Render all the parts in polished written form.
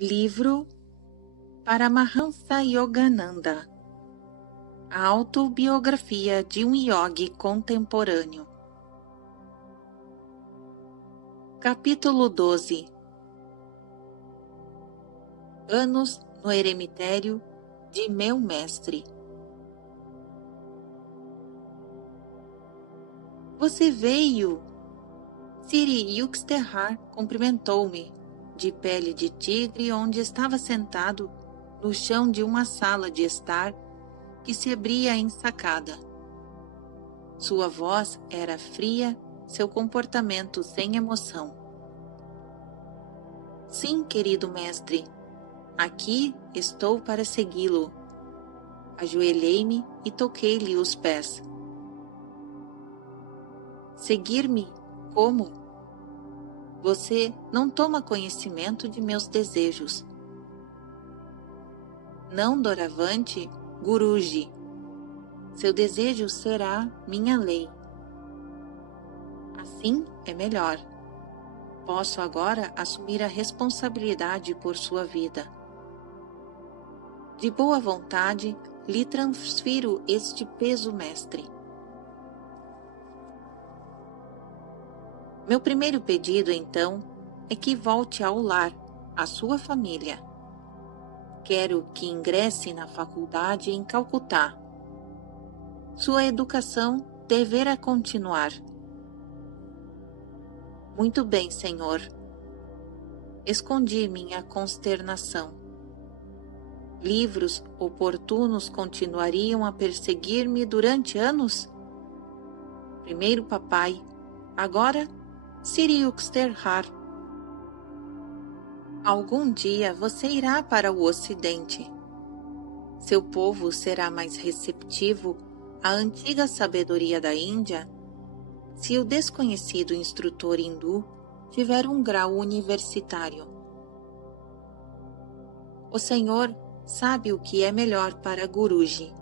Livro Paramahansa Yogananda, a autobiografia de um yogi contemporâneo. Capítulo 12. Anos no eremitério de meu mestre. Você veio? Siri Yuxterhar cumprimentou-me, de pele de tigre, onde estava sentado no chão de uma sala de estar que se abria em sacada. Sua voz era fria, seu comportamento sem emoção. Sim, querido mestre, aqui estou para segui-lo. Ajoelhei-me e toquei-lhe os pés. Seguir-me? Como? Você não toma conhecimento de meus desejos. Não, doravante, Guruji. Seu desejo será minha lei. Assim é melhor. Posso agora assumir a responsabilidade por sua vida. De boa vontade, lhe transfiro este peso, mestre. Meu primeiro pedido, então, é que volte ao lar, à sua família. Quero que ingresse na faculdade em Calcutá. Sua educação deverá continuar. Muito bem, senhor. Escondi minha consternação. Livros oportunos continuariam a perseguir-me durante anos? Primeiro papai, agora Siri Yuxterhar. Algum dia você irá para o Ocidente. Seu povo será mais receptivo à antiga sabedoria da Índia se o desconhecido instrutor hindu tiver um grau universitário. O Senhor sabe o que é melhor para Guruji.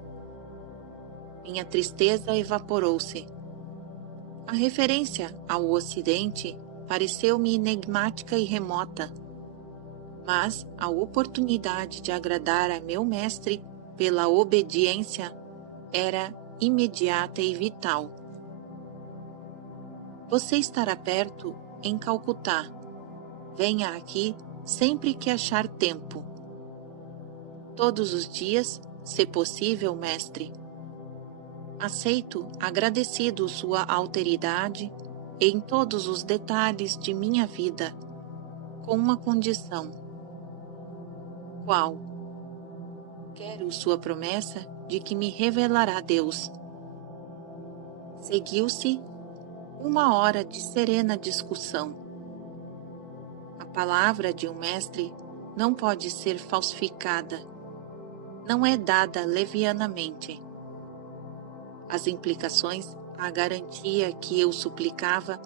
Minha tristeza evaporou-se. A referência ao Ocidente pareceu-me enigmática e remota, mas a oportunidade de agradar a meu mestre pela obediência era imediata e vital. Você estará perto em Calcutá. Venha aqui sempre que achar tempo. Todos os dias, se possível, mestre. Aceito agradecido sua alteridade em todos os detalhes de minha vida, com uma condição. Qual? Quero sua promessa de que me revelará Deus. Seguiu-se 1 hora de serena discussão. A palavra de um mestre não pode ser falsificada, não é dada levianamente. As implicações à garantia que eu suplicava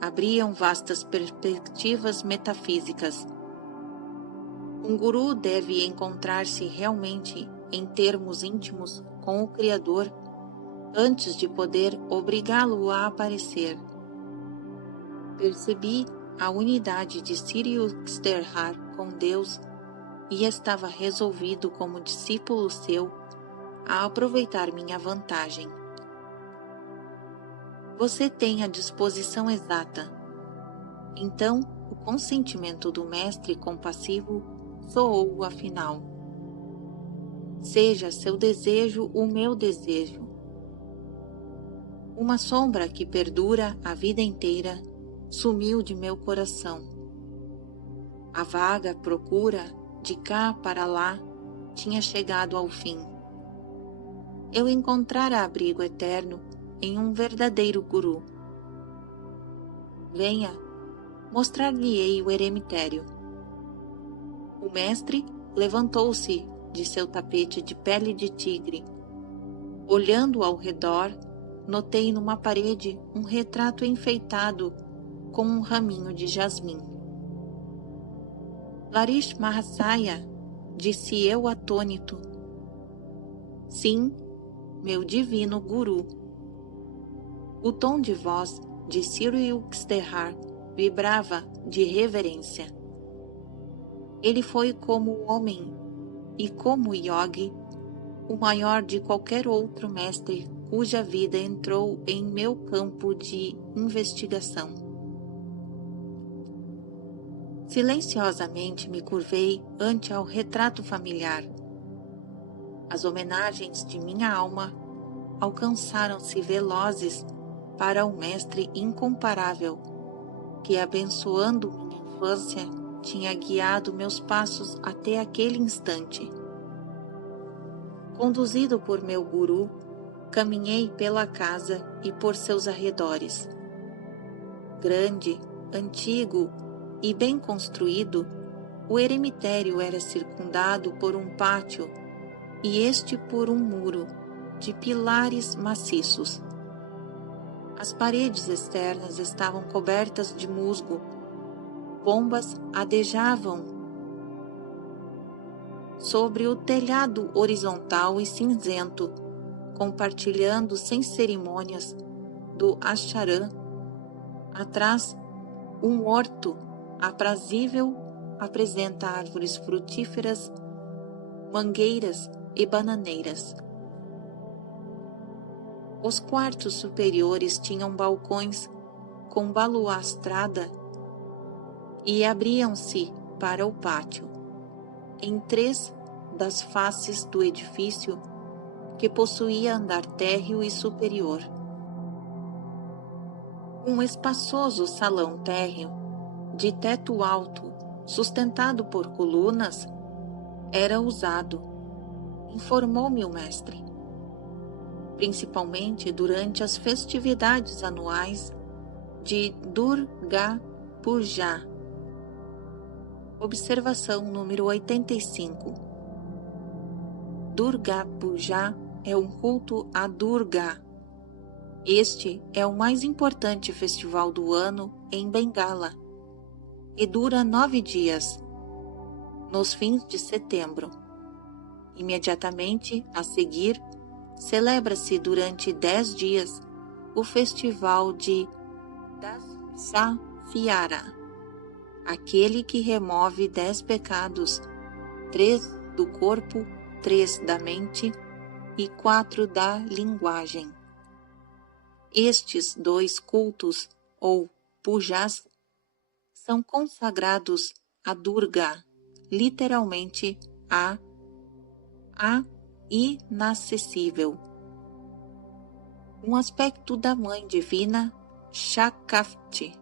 abriam vastas perspectivas metafísicas. Um guru deve encontrar-se realmente em termos íntimos com o Criador antes de poder obrigá-lo a aparecer. Percebi a unidade de Siri Yuxterhar com Deus e estava resolvido como discípulo seu a aproveitar minha vantagem. Você tem a disposição exata. Então, o consentimento do mestre compassivo soou afinal. Seja seu desejo o meu desejo. Uma sombra que perdura a vida inteira sumiu de meu coração. A vaga procura de cá para lá tinha chegado ao fim. Eu encontrara abrigo eterno em um verdadeiro guru. Venha, mostrar-lhe-ei o eremitério. O mestre levantou-se de seu tapete de pele de tigre. Olhando ao redor, notei numa parede um retrato enfeitado com um raminho de jasmim. Larish Mahasaya, disse eu atônito. Sim, meu divino guru. O tom de voz de Siri Yuxterhar vibrava de reverência. Ele foi como homem e como yogi, o maior de qualquer outro mestre cuja vida entrou em meu campo de investigação. Silenciosamente me curvei ante ao retrato familiar. As homenagens de minha alma alcançaram-se velozes para o mestre incomparável, que, abençoando minha infância, tinha guiado meus passos até aquele instante. Conduzido por meu guru, caminhei pela casa e por seus arredores. Grande, antigo e bem construído, o eremitério era circundado por um pátio e este por um muro de pilares maciços. As paredes externas estavam cobertas de musgo. Pombas adejavam sobre o telhado horizontal e cinzento, compartilhando sem cerimônias do acharam. Atrás, um horto aprazível apresenta árvores frutíferas, mangueiras e bananeiras. Os quartos superiores tinham balcões com balustrada e abriam-se para o pátio, em 3 das faces do edifício, que possuía andar térreo e superior. Um espaçoso salão térreo, de teto alto, sustentado por colunas, era usado, informou-me o mestre, principalmente durante as festividades anuais de Durga Puja. Observação número 85. Durga Puja é um culto a Durga. Este é o mais importante festival do ano em Bengala e dura 9 dias, nos fins de setembro. Imediatamente a seguir, celebra-se durante 10 dias o festival de Dashafiara, aquele que remove 10 pecados, 3 do corpo, 3 da mente e 4 da linguagem. Estes 2 cultos, ou pujas, são consagrados a Durga, literalmente a inacessível. Um aspecto da Mãe Divina Shakti,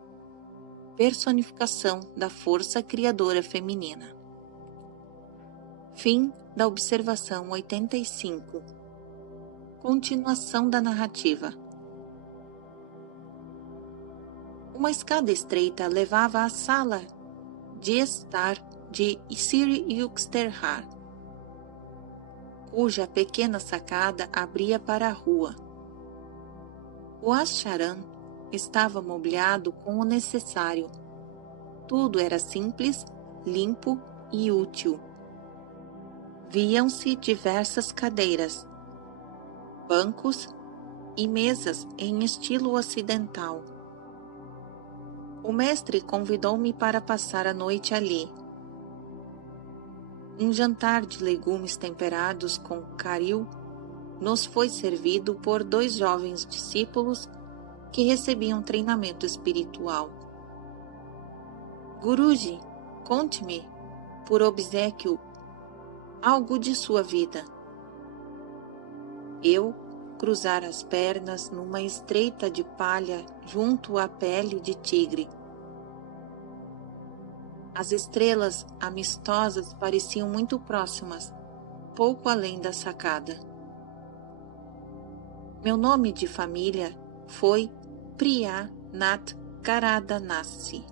personificação da força criadora feminina. Fim da observação 85. Continuação da narrativa. Uma escada estreita levava à sala de estar de Sri Yukteswar, cuja pequena sacada abria para a rua. O ashram estava mobiliado com o necessário. Tudo era simples, limpo e útil. Viam-se diversas cadeiras, bancos e mesas em estilo ocidental. O mestre convidou-me para passar a noite ali. Um jantar de legumes temperados com caril nos foi servido por 2 jovens discípulos que recebiam treinamento espiritual. Guruji, conte-me, por obséquio, algo de sua vida. Eu cruzar as pernas numa estreita de palha junto à pele de tigre. As estrelas amistosas pareciam muito próximas, pouco além da sacada. Meu nome de família foi Priya Nat Karadanasi.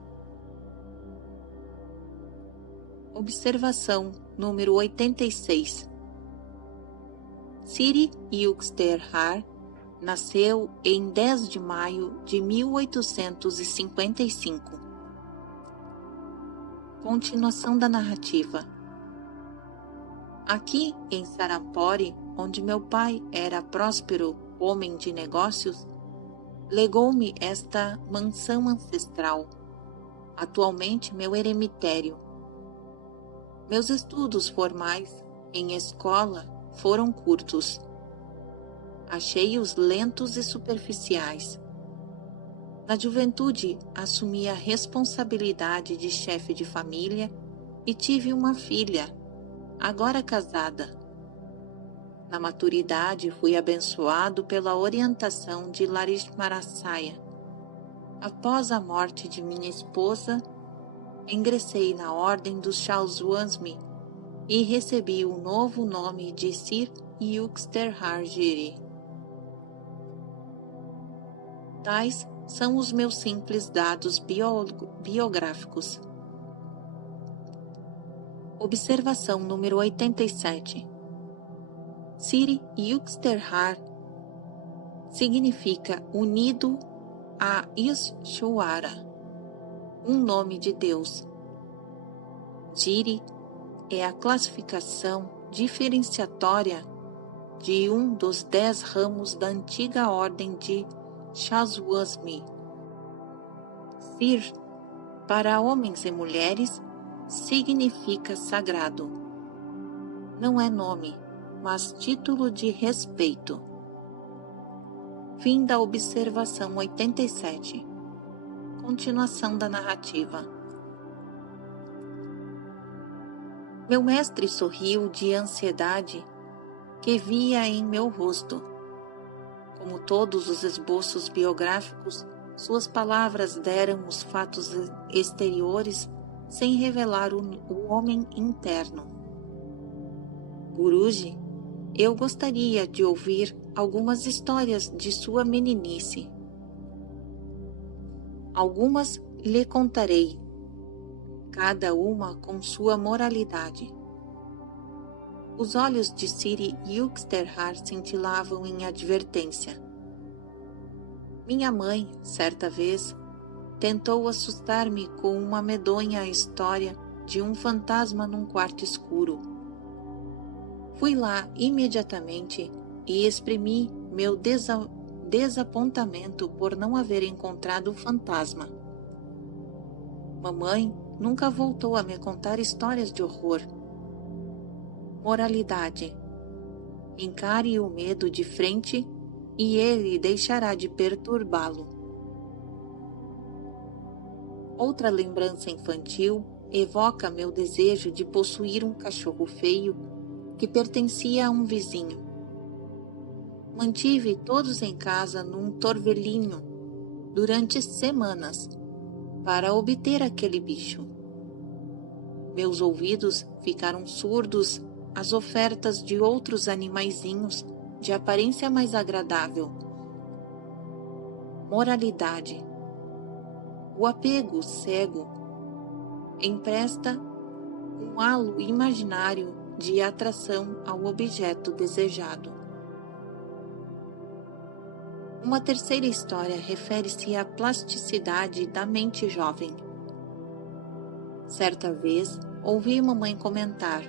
Observação número 86. Sri Yukteswar nasceu em 10 de maio de 1855. Continuação da narrativa. Aqui em Sarampore, onde meu pai era próspero homem de negócios, legou-me esta mansão ancestral, atualmente meu eremitério. Meus estudos formais em escola foram curtos. Achei-os lentos e superficiais. Na juventude, assumi a responsabilidade de chefe de família e tive uma filha, agora casada. Na maturidade, fui abençoado pela orientação de Lakshmarasaya. Após a morte de minha esposa, ingressei na ordem dos Chalswasmi e recebi o novo nome de Sir Yukster Giri. Tais são os meus simples dados biográficos. Observação número 87. Sir Yukster significa unido a Ishwara, um nome de Deus. Giri é a classificação diferenciatória de um dos 10 ramos da antiga ordem de Chalswasmi. Sir, para homens e mulheres, significa sagrado. Não é nome, mas título de respeito. Fim da observação 87. Continuação da narrativa. Meu mestre sorriu de ansiedade que via em meu rosto. Como todos os esboços biográficos, suas palavras deram os fatos exteriores sem revelar o homem interno. Guruji, eu gostaria de ouvir algumas histórias de sua meninice. Algumas lhe contarei, cada uma com sua moralidade. Os olhos de Sir Yukster cintilavam em advertência. Minha mãe, certa vez, tentou assustar-me com uma medonha história de um fantasma num quarto escuro. Fui lá imediatamente e exprimi meu desapontamento por não haver encontrado o fantasma. Mamãe nunca voltou a me contar histórias de horror. Moralidade: encare o medo de frente e ele deixará de perturbá-lo. Outra lembrança infantil evoca meu desejo de possuir um cachorro feio que pertencia a um vizinho. Mantive todos em casa num torvelinho durante semanas para obter aquele bicho. Meus ouvidos ficaram surdos às ofertas de outros animaizinhos de aparência mais agradável. Moralidade: o apego cego empresta um halo imaginário de atração ao objeto desejado. Uma terceira história refere-se à plasticidade da mente jovem. Certa vez, ouvi mamãe comentar: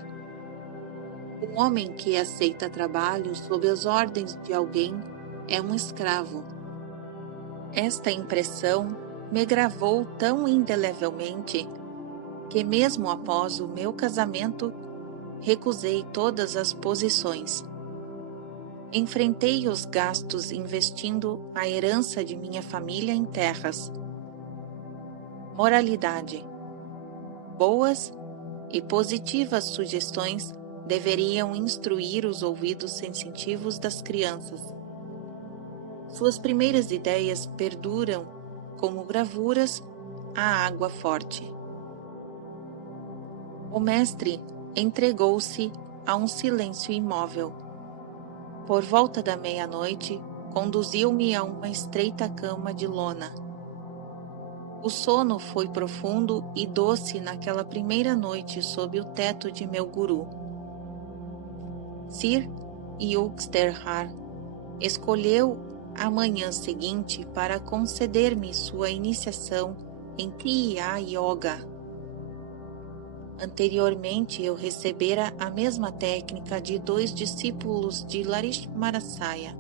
um homem que aceita trabalho sob as ordens de alguém é um escravo. Esta impressão me gravou tão indelevelmente que, mesmo após o meu casamento, recusei todas as posições. Enfrentei os gastos investindo a herança de minha família em terras. Moralidade: boas e positivas sugestões deveriam instruir os ouvidos sensitivos das crianças. Suas primeiras ideias perduram como gravuras à água forte. O mestre entregou-se a um silêncio imóvel. Por volta da meia-noite, conduziu-me a uma estreita cama de lona. O sono foi profundo e doce naquela primeira noite sob o teto de meu guru. Sir Yukster escolheu a manhã seguinte para conceder-me sua iniciação em Kriya Yoga. Anteriormente, eu recebera a mesma técnica de 2 discípulos de Lakshmarasaya,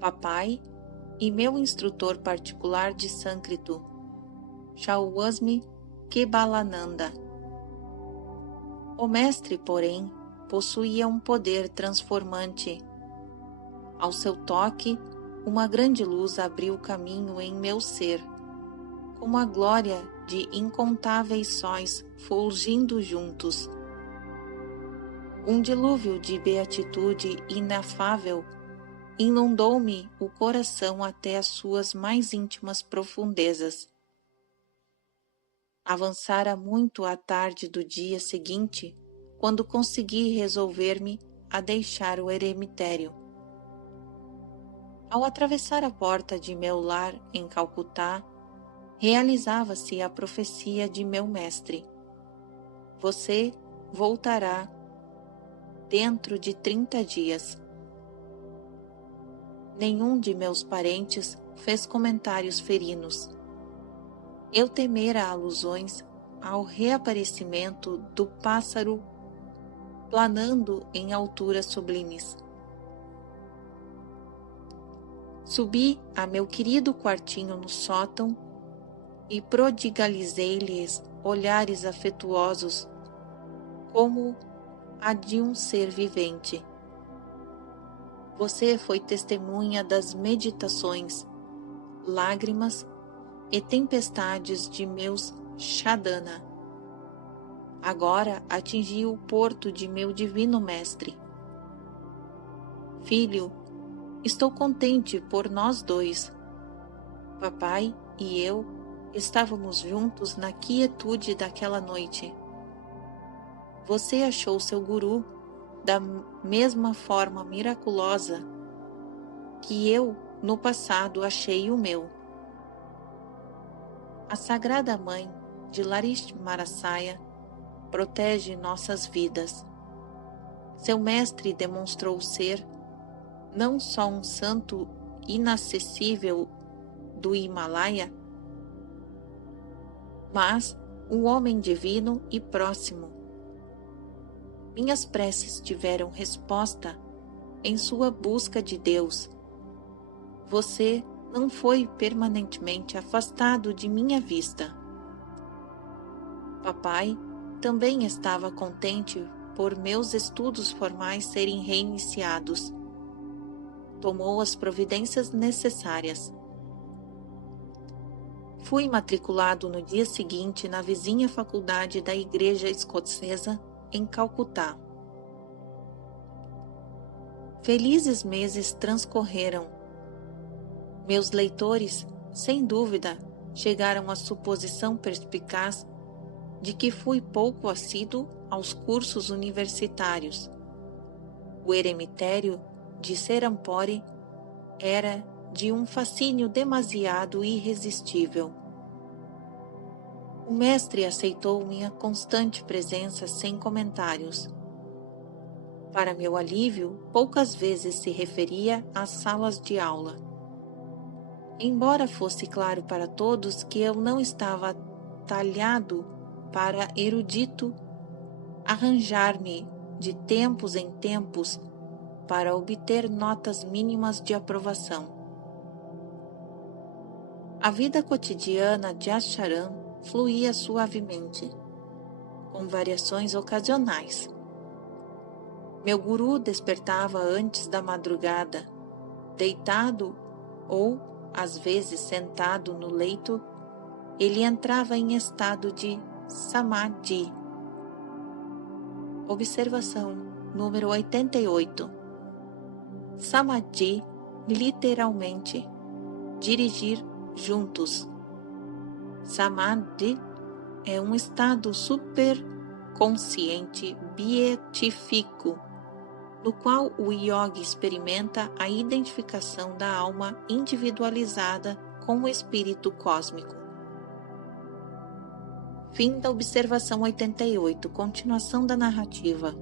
papai e meu instrutor particular de sânscrito, Chalswasmi Kebalananda. O mestre, porém, possuía um poder transformante. Ao seu toque, uma grande luz abriu caminho em meu ser, como a glória de incontáveis sóis fulgindo juntos. Um dilúvio de beatitude inefável inundou-me o coração até as suas mais íntimas profundezas. Avançara muito à tarde do dia seguinte, quando consegui resolver-me a deixar o eremitério. Ao atravessar a porta de meu lar em Calcutá, realizava-se a profecia de meu mestre. Você voltará dentro de 30 dias. Nenhum de meus parentes fez comentários ferinos. Eu temera alusões ao reaparecimento do pássaro planando em alturas sublimes. Subi a meu querido quartinho no sótão e prodigalizei-lhes olhares afetuosos, como a de um ser vivente. Você foi testemunha das meditações, lágrimas e tempestades de meus Shadana. Agora atingi o porto de meu divino mestre. Filho, estou contente por nós dois. Papai e eu estávamos juntos na quietude daquela noite. Você achou seu guru da mesma forma miraculosa que eu, no passado, achei o meu. A Sagrada Mãe de Larismarasaya protege nossas vidas. Seu mestre demonstrou ser não só um santo inacessível do Himalaia, mas um homem divino e próximo. Minhas preces tiveram resposta em sua busca de Deus. Você não foi permanentemente afastado de minha vista. Papai também estava contente por meus estudos formais serem reiniciados. Tomou as providências necessárias. Fui matriculado no dia seguinte na vizinha faculdade da Igreja Escocesa, em Calcutá. Felizes meses transcorreram. Meus leitores, sem dúvida, chegaram à suposição perspicaz de que fui pouco assíduo aos cursos universitários. O eremitério de Serampore era de um fascínio demasiado irresistível. O mestre aceitou minha constante presença sem comentários. Para meu alívio, poucas vezes se referia às salas de aula. Embora fosse claro para todos que eu não estava talhado para erudito, arranjar-me de tempos em tempos para obter notas mínimas de aprovação. A vida cotidiana de Acharan fluía suavemente, com variações ocasionais. Meu guru despertava antes da madrugada, deitado ou, às vezes, sentado no leito, ele entrava em estado de Samadhi. Observação número 88. Samadhi, literalmente, dirigir juntos. Samadhi é um estado superconsciente beatífico, no qual o yogi experimenta a identificação da alma individualizada com o espírito cósmico. Fim da observação 88, continuação da narrativa.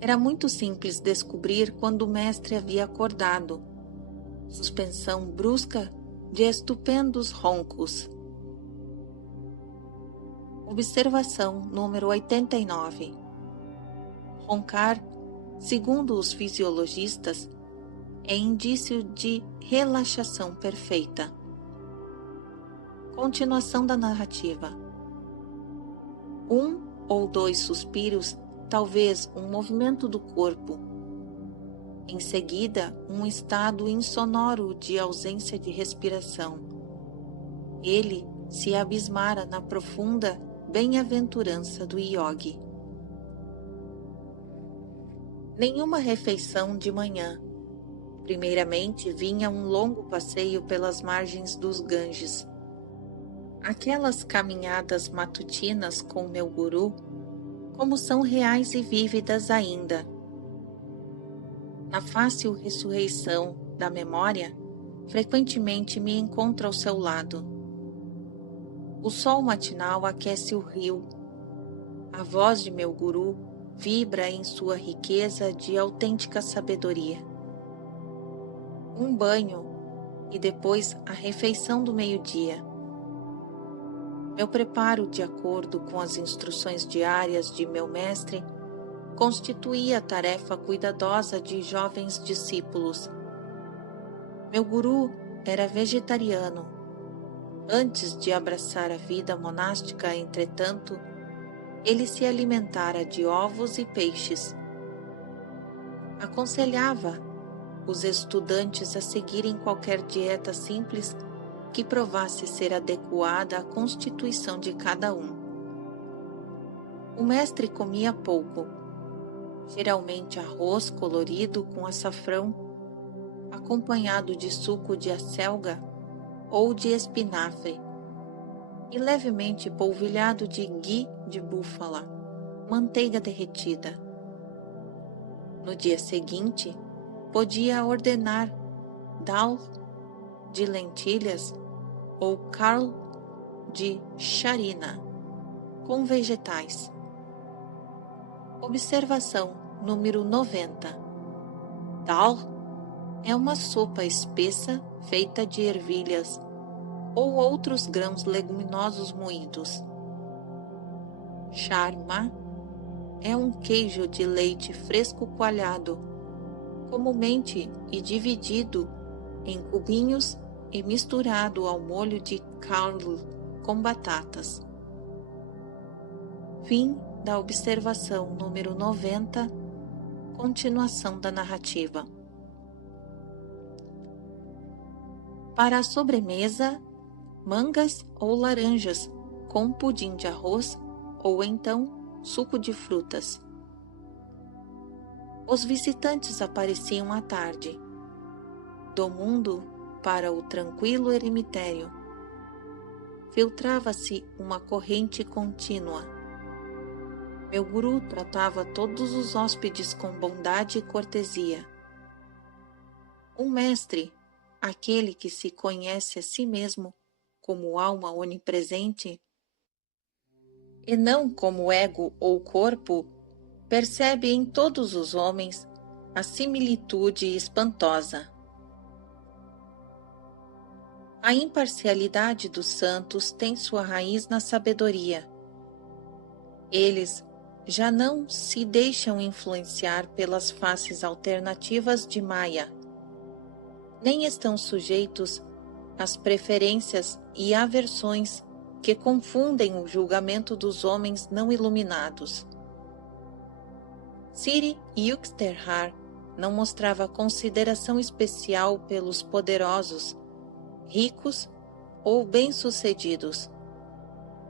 Era muito simples descobrir quando o mestre havia acordado. Suspensão brusca de estupendos roncos. Observação número 89. Roncar, segundo os fisiologistas, é indício de relaxação perfeita. Continuação da narrativa. Um ou dois suspiros, talvez um movimento do corpo. Em seguida, um estado insonoro de ausência de respiração. Ele se abismara na profunda bem-aventurança do yogi. Nenhuma refeição de manhã. Primeiramente vinha um longo passeio pelas margens dos Ganges. Aquelas caminhadas matutinas com meu guru, como são reais e vívidas ainda. Na fácil ressurreição da memória, frequentemente me encontro ao seu lado. O sol matinal aquece o rio. A voz de meu guru vibra em sua riqueza de autêntica sabedoria. Um banho e depois a refeição do meio-dia. Meu preparo, de acordo com as instruções diárias de meu mestre, constituía a tarefa cuidadosa de jovens discípulos. Meu guru era vegetariano. Antes de abraçar a vida monástica, entretanto, ele se alimentara de ovos e peixes. Aconselhava os estudantes a seguirem qualquer dieta simples que provasse ser adequada à constituição de cada um. O mestre comia pouco, geralmente arroz colorido com açafrão, acompanhado de suco de acelga ou de espinafre, e levemente polvilhado de ghee de búfala, manteiga derretida. No dia seguinte, podia ordenar dal de lentilhas ou carl de charina, com vegetais. Observação número 90. Dal é uma sopa espessa feita de ervilhas ou outros grãos leguminosos moídos. Charma é um queijo de leite fresco coalhado, comumente e dividido em cubinhos e misturado ao molho de carl com batatas. Fim da observação número 90, continuação da narrativa. Para a sobremesa, mangas ou laranjas com pudim de arroz ou então suco de frutas. Os visitantes apareciam à tarde. Do mundo para o tranquilo eremitério, filtrava-se uma corrente contínua. Meu guru tratava todos os hóspedes com bondade e cortesia. Um mestre, aquele que se conhece a si mesmo como alma onipresente, e não como ego ou corpo, percebe em todos os homens a similitude espantosa. A imparcialidade dos santos tem sua raiz na sabedoria. Eles já não se deixam influenciar pelas faces alternativas de Maya, nem estão sujeitos às preferências e aversões que confundem o julgamento dos homens não iluminados. Siri Yukteswar não mostrava consideração especial pelos poderosos, ricos ou bem-sucedidos,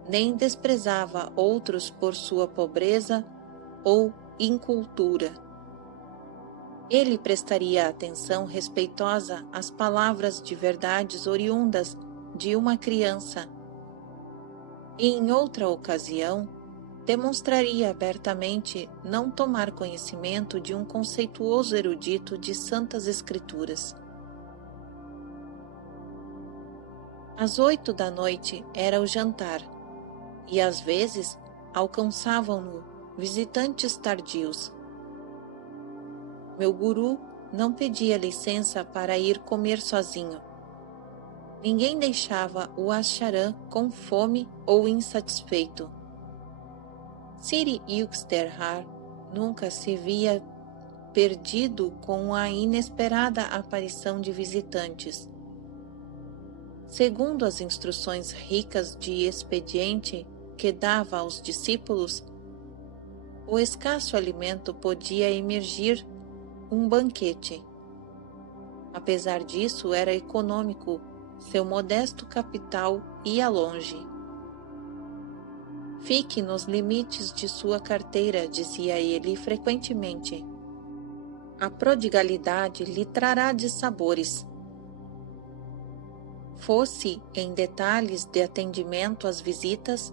nem desprezava outros por sua pobreza ou incultura. Ele prestaria atenção respeitosa às palavras de verdades oriundas de uma criança, e em outra ocasião demonstraria abertamente não tomar conhecimento de um conceituoso erudito de santas escrituras. Às 8 da noite era o jantar, e às vezes alcançavam-no visitantes tardios. Meu guru não pedia licença para ir comer sozinho. Ninguém deixava o Asharan com fome ou insatisfeito. Siri Yukteswar nunca se via perdido com a inesperada aparição de visitantes. Segundo as instruções ricas de expediente, que dava aos discípulos, o escasso alimento podia emergir um banquete. Apesar disso, era econômico, seu modesto capital ia longe. Fique nos limites de sua carteira, dizia ele frequentemente. A prodigalidade lhe trará dissabores. Fosse em detalhes de atendimento às visitas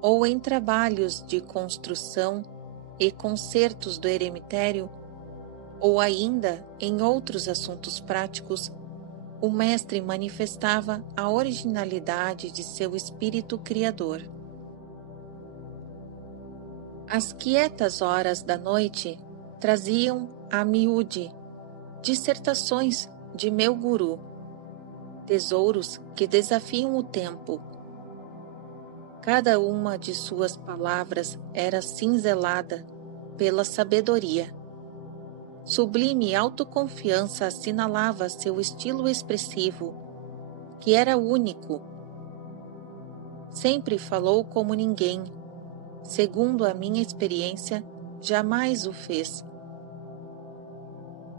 ou em trabalhos de construção e consertos do eremitério, ou ainda em outros assuntos práticos, o mestre manifestava a originalidade de seu espírito criador. As quietas horas da noite traziam a miúde dissertações de meu guru, tesouros que desafiam o tempo. Cada uma de suas palavras era cinzelada pela sabedoria. Sublime autoconfiança assinalava seu estilo expressivo, que era único. Sempre falou como ninguém. Segundo a minha experiência, jamais o fez.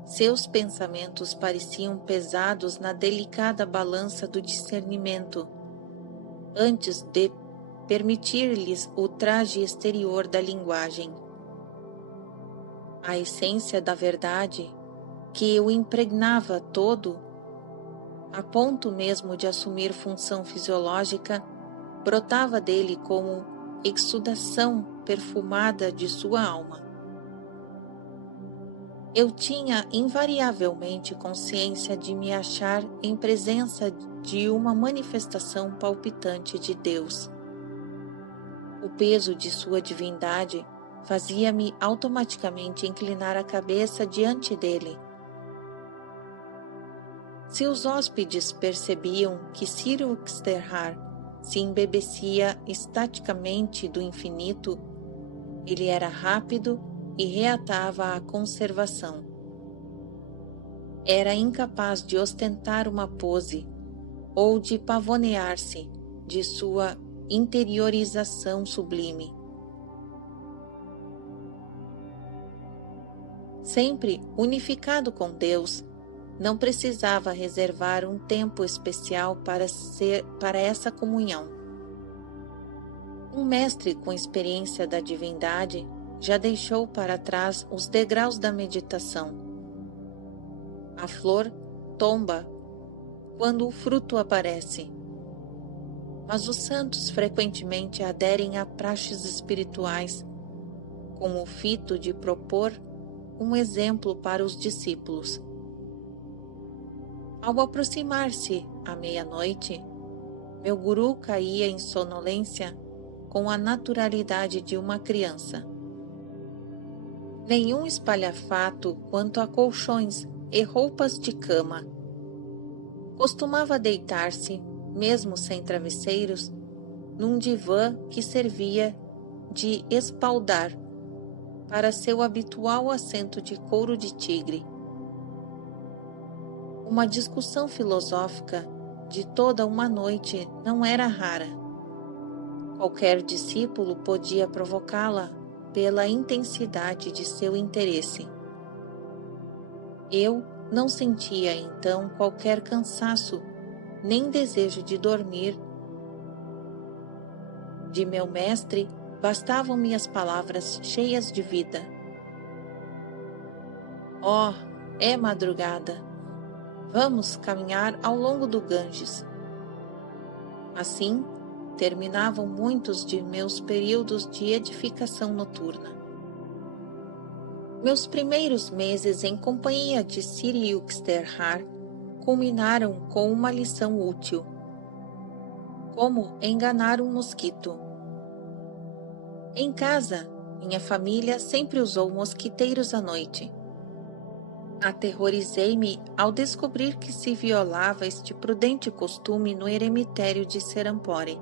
Seus pensamentos pareciam pesados na delicada balança do discernimento, antes de permitir-lhes o traje exterior da linguagem. A essência da verdade, que o impregnava todo, a ponto mesmo de assumir função fisiológica, brotava dele como exudação perfumada de sua alma. Eu tinha invariavelmente consciência de me achar em presença de uma manifestação palpitante de Deus. O peso de sua divindade fazia-me automaticamente inclinar a cabeça diante dele. Se os hóspedes percebiam que Sir Uxterhar se embebecia estaticamente do infinito, ele era rápido e reatava a conservação. Era incapaz de ostentar uma pose ou de pavonear-se de sua interiorização sublime. Sempre unificado com Deus, não precisava reservar um tempo especial para essa comunhão. Um mestre com experiência da divindade já deixou para trás os degraus da meditação. A flor tomba quando o fruto aparece, mas os santos frequentemente aderem a praxes espirituais, com o fito de propor um exemplo para os discípulos. Ao aproximar-se à meia-noite, meu guru caía em sonolência com a naturalidade de uma criança. Nenhum espalhafato quanto a colchões e roupas de cama. Costumava deitar-se, mesmo sem travesseiros, num divã que servia de espaldar para seu habitual assento de couro de tigre. Uma discussão filosófica de toda uma noite não era rara. Qualquer discípulo podia provocá-la pela intensidade de seu interesse. Eu não sentia então qualquer cansaço, nem desejo de dormir. De meu mestre bastavam-me as palavras cheias de vida. Oh, é madrugada. Vamos caminhar ao longo do Ganges. Assim, terminavam muitos de meus períodos de edificação noturna. Meus primeiros meses em companhia de Sir Uxterhar culminaram com uma lição útil. Como enganar um mosquito. Em casa, minha família sempre usou mosquiteiros à noite. Aterrorizei-me ao descobrir que se violava este prudente costume no eremitério de Serampore.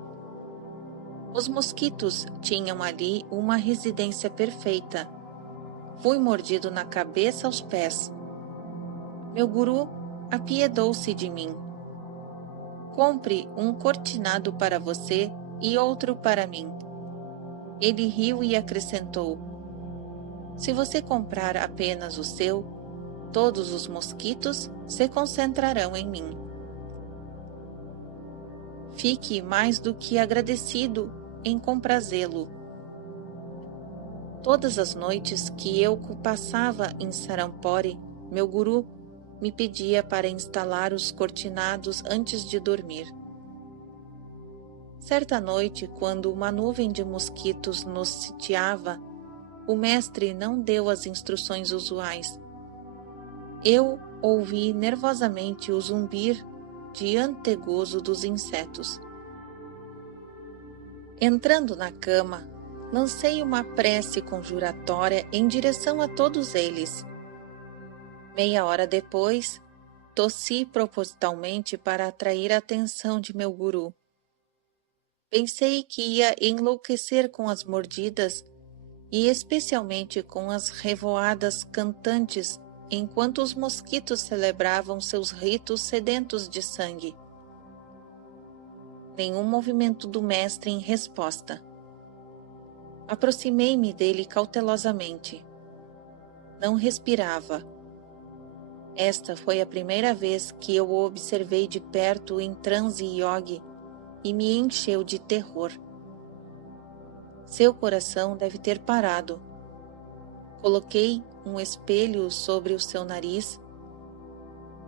Os mosquitos tinham ali uma residência perfeita. Fui mordido na cabeça aos pés. Meu guru apiedou-se de mim. Compre um cortinado para você e outro para mim. Ele riu e acrescentou: se você comprar apenas o seu, todos os mosquitos se concentrarão em mim. Fique mais do que agradecido em comprazê-lo. Todas as noites que eu passava em Sarampore, meu guru me pedia para instalar os cortinados antes de dormir. Certa noite, quando uma nuvem de mosquitos nos sitiava, o mestre não deu as instruções usuais. Eu ouvi nervosamente o zumbir diantegoso dos insetos. Entrando na cama, lancei uma prece conjuratória em direção a todos eles. Meia hora depois, tossi propositalmente para atrair a atenção de meu guru. Pensei que ia enlouquecer com as mordidas e especialmente com as revoadas cantantes enquanto os mosquitos celebravam seus ritos sedentos de sangue. Nenhum movimento do mestre em resposta. Aproximei-me dele cautelosamente. Não respirava. Esta foi a primeira vez que eu o observei de perto em transe yogi e me encheu de terror. Seu coração deve ter parado. Coloquei um espelho sobre o seu nariz.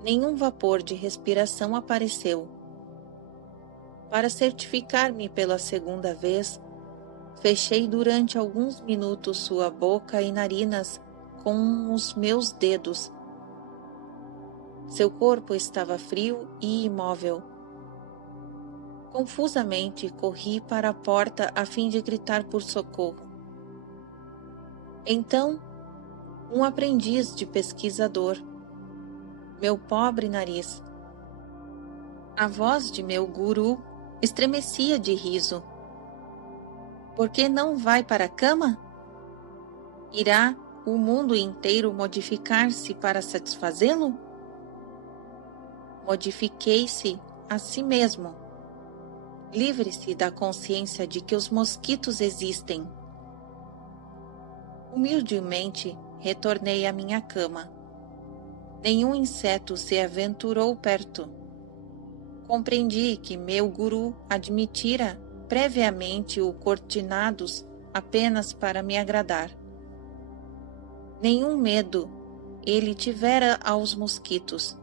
Nenhum vapor de respiração apareceu. Para certificar-me pela segunda vez, fechei durante alguns minutos sua boca e narinas com os meus dedos. Seu corpo estava frio e imóvel. Confusamente corri para a porta a fim de gritar por socorro. Então, um aprendiz de pesquisador, meu pobre nariz. A voz de meu guru estremecia de riso. Por que não vai para a cama? Irá o mundo inteiro modificar-se para satisfazê-lo? Modifiquei-se a si mesmo. Livre-se da consciência de que os mosquitos existem. Humildemente retornei à minha cama. Nenhum inseto se aventurou perto. Compreendi que meu guru admitira previamente o cortinados apenas para me agradar. Nenhum medo ele tivera aos mosquitos.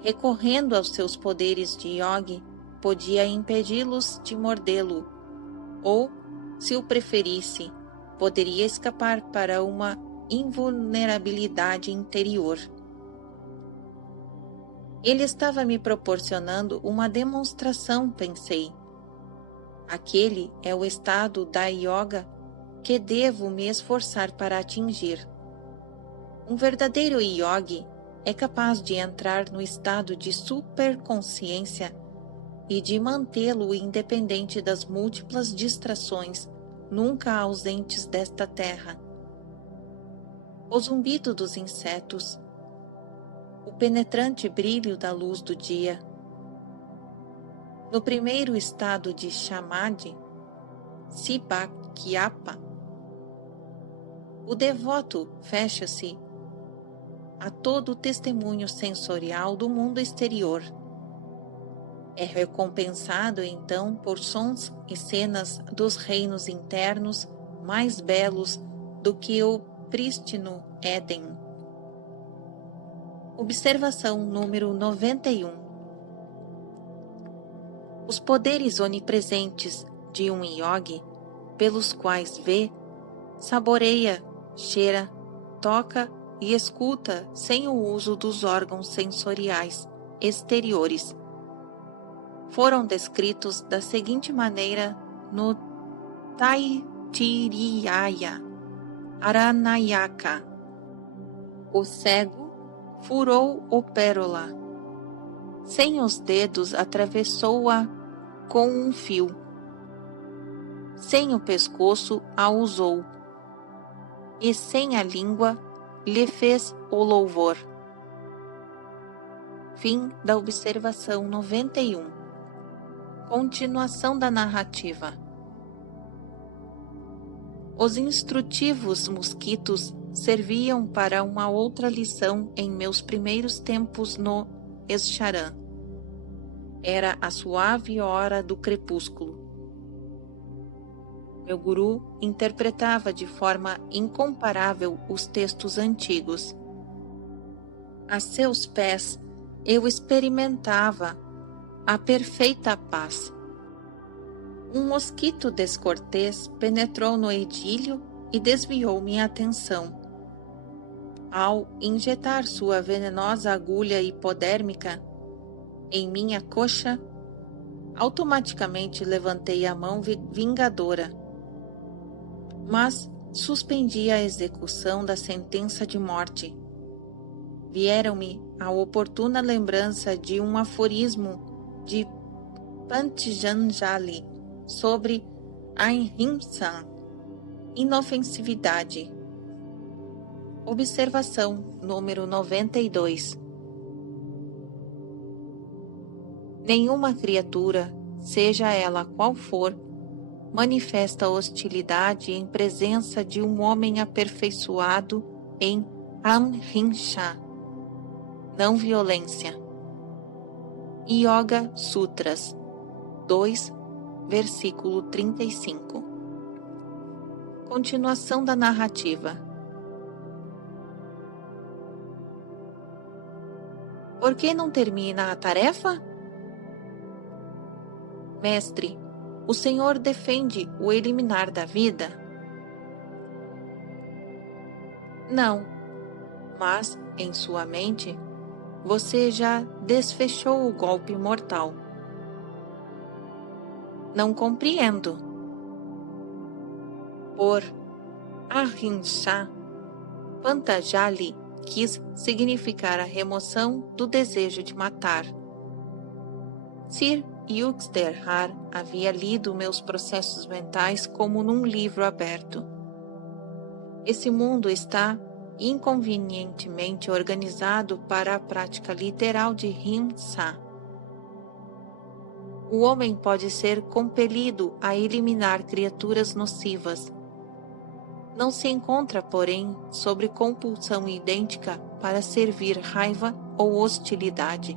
Recorrendo aos seus poderes de yogi, podia impedi-los de mordê-lo, ou, se o preferisse, poderia escapar para uma invulnerabilidade interior. Ele estava me proporcionando uma demonstração, pensei. Aquele é o estado da yoga que devo me esforçar para atingir. Um verdadeiro yogi é capaz de entrar no estado de superconsciência e de mantê-lo independente das múltiplas distrações nunca ausentes desta terra. O zumbido dos insetos, o penetrante brilho da luz do dia. No primeiro estado de Samadhi, Sibakyapa, o devoto fecha-se a todo o testemunho sensorial do mundo exterior. É recompensado então por sons e cenas dos reinos internos mais belos do que o prístino Éden. Observação número 91. Os poderes onipresentes de um yogi, pelos quais vê, saboreia, cheira, toca e escuta sem o uso dos órgãos sensoriais exteriores, foram descritos da seguinte maneira no Taittiriya Aranayaka. O cego furou o pérola. Sem os dedos atravessou-a com um fio. Sem o pescoço a usou. E sem a língua lhe fez o louvor. Fim da observação 91. Continuação da narrativa. Os instrutivos mosquitos serviam para uma outra lição em meus primeiros tempos no Escharan. Era a suave hora do crepúsculo. Meu guru interpretava de forma incomparável os textos antigos. A seus pés, eu experimentava a perfeita paz. Um mosquito descortês penetrou no edílio e desviou minha atenção. Ao injetar sua venenosa agulha hipodérmica em minha coxa, automaticamente levantei a mão vingadora, mas suspendi a execução da sentença de morte. Vieram-me a oportuna lembrança de um aforismo de Patanjali sobre a ahimsa, inofensividade. Observação número 92. Nenhuma criatura, seja ela qual for, manifesta hostilidade em presença de um homem aperfeiçoado em ahimsa, não violência. Yoga Sutras 2, versículo 35. Continuação da narrativa. Por que não termina a tarefa? Mestre, o Senhor defende o eliminar da vida? Não, mas, em sua mente, você já desfechou o golpe mortal. Não compreendo. Por ahimsa, Patanjali quis significar a remoção do desejo de matar. Sir Yuksdhar havia lido meus processos mentais como num livro aberto. Esse mundo está inconvenientemente organizado para a prática literal de ahimsa. O homem pode ser compelido a eliminar criaturas nocivas. Não se encontra, porém, sobre compulsão idêntica para servir raiva ou hostilidade.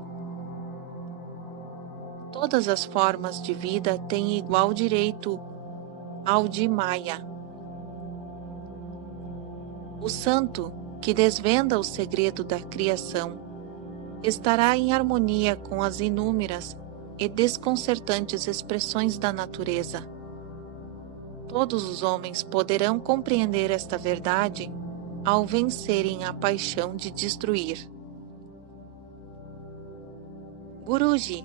Todas as formas de vida têm igual direito ao de Maya. O santo, que desvenda o segredo da criação, estará em harmonia com as inúmeras e desconcertantes expressões da natureza. Todos os homens poderão compreender esta verdade ao vencerem a paixão de destruir. Guruji,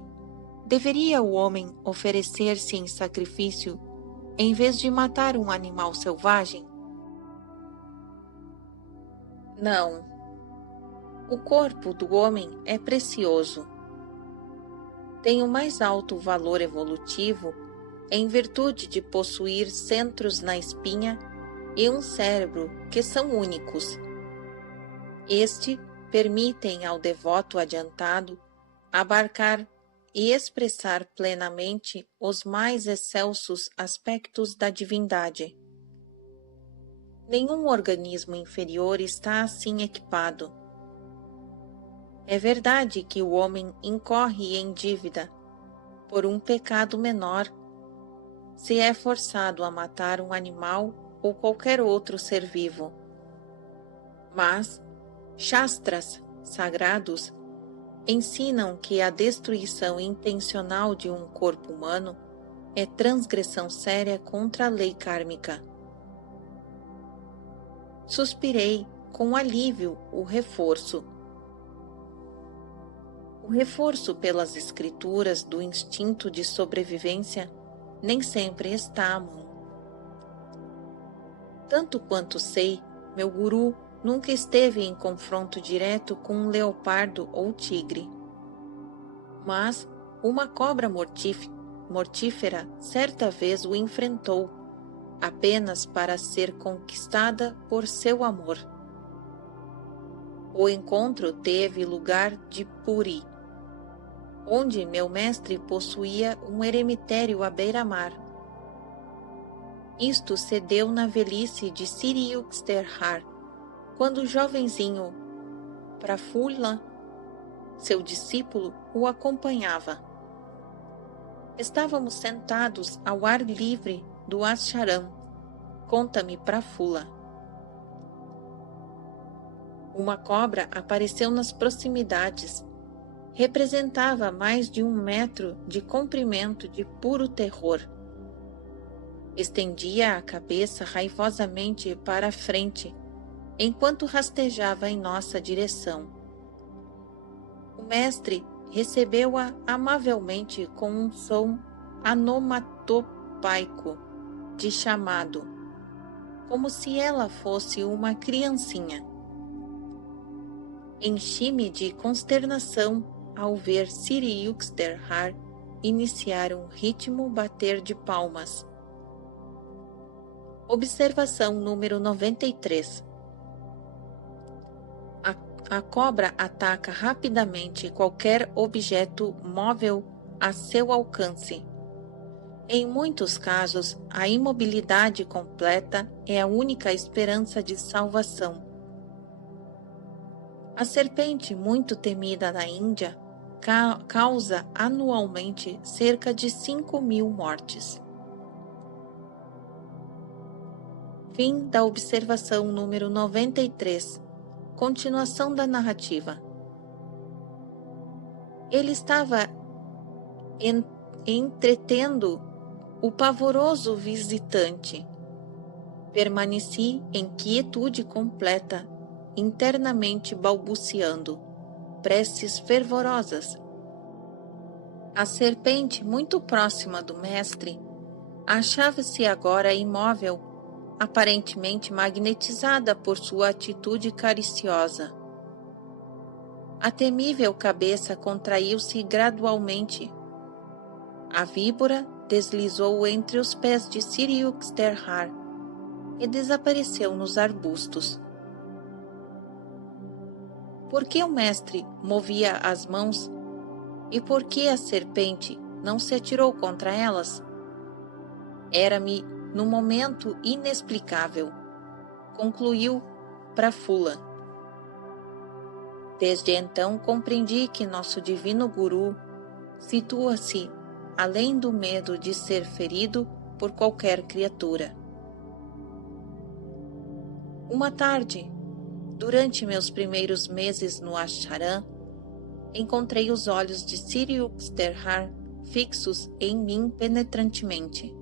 deveria o homem oferecer-se em sacrifício em vez de matar um animal selvagem? Não. O corpo do homem é precioso. Tem o mais alto valor evolutivo em virtude de possuir centros na espinha e um cérebro que são únicos. Este permitem ao devoto adiantado abarcar e expressar plenamente os mais excelsos aspectos da divindade. Nenhum organismo inferior está assim equipado. É verdade que o homem incorre em dívida por um pecado menor se é forçado a matar um animal ou qualquer outro ser vivo. Mas Shastras sagrados ensinam que a destruição intencional de um corpo humano é transgressão séria contra a lei kármica. Suspirei com alívio o reforço. O reforço pelas escrituras do instinto de sobrevivência nem sempre está à mão. Tanto quanto sei, meu guru nunca esteve em confronto direto com um leopardo ou tigre. Mas uma cobra mortífera certa vez o enfrentou, apenas para ser conquistada por seu amor. O encontro teve lugar de Puri, onde meu mestre possuía um eremitério à beira-mar. Isto se deu na velhice de Siriuxterhar, quando o jovenzinho Prafula, seu discípulo, o acompanhava. Estávamos sentados ao ar livre do Asharam. Conta-me Prafula. Uma cobra apareceu nas proximidades. Representava mais de 1 metro de comprimento de puro terror. Estendia a cabeça raivosamente para a frente, enquanto rastejava em nossa direção. O mestre recebeu-a amavelmente com um som onomatopaico de chamado, como se ela fosse uma criancinha. Enchi-me de consternação ao ver Siriuxterhar iniciar um ritmo bater de palmas. Observação número 93. A cobra ataca rapidamente qualquer objeto móvel a seu alcance. Em muitos casos, a imobilidade completa é a única esperança de salvação. A serpente, muito temida na Índia, causa anualmente cerca de 5.000 mortes. Fim da observação número 93. Continuação da narrativa. Ele estava entretendo o pavoroso visitante. Permaneci em quietude completa, internamente balbuciando preces fervorosas. A serpente, muito próxima do mestre, achava-se agora imóvel, aparentemente magnetizada por sua atitude cariciosa. A temível cabeça contraiu-se gradualmente. A víbora deslizou entre os pés de Siriuxterhar e desapareceu nos arbustos. Por que o mestre movia as mãos e por que a serpente não se atirou contra elas? Era-me num momento inexplicável, concluiu Prafula. Desde então compreendi que nosso divino guru situa-se além do medo de ser ferido por qualquer criatura. Uma tarde, durante meus primeiros meses no Asharam, encontrei os olhos de Siriuxterhar fixos em mim penetrantemente.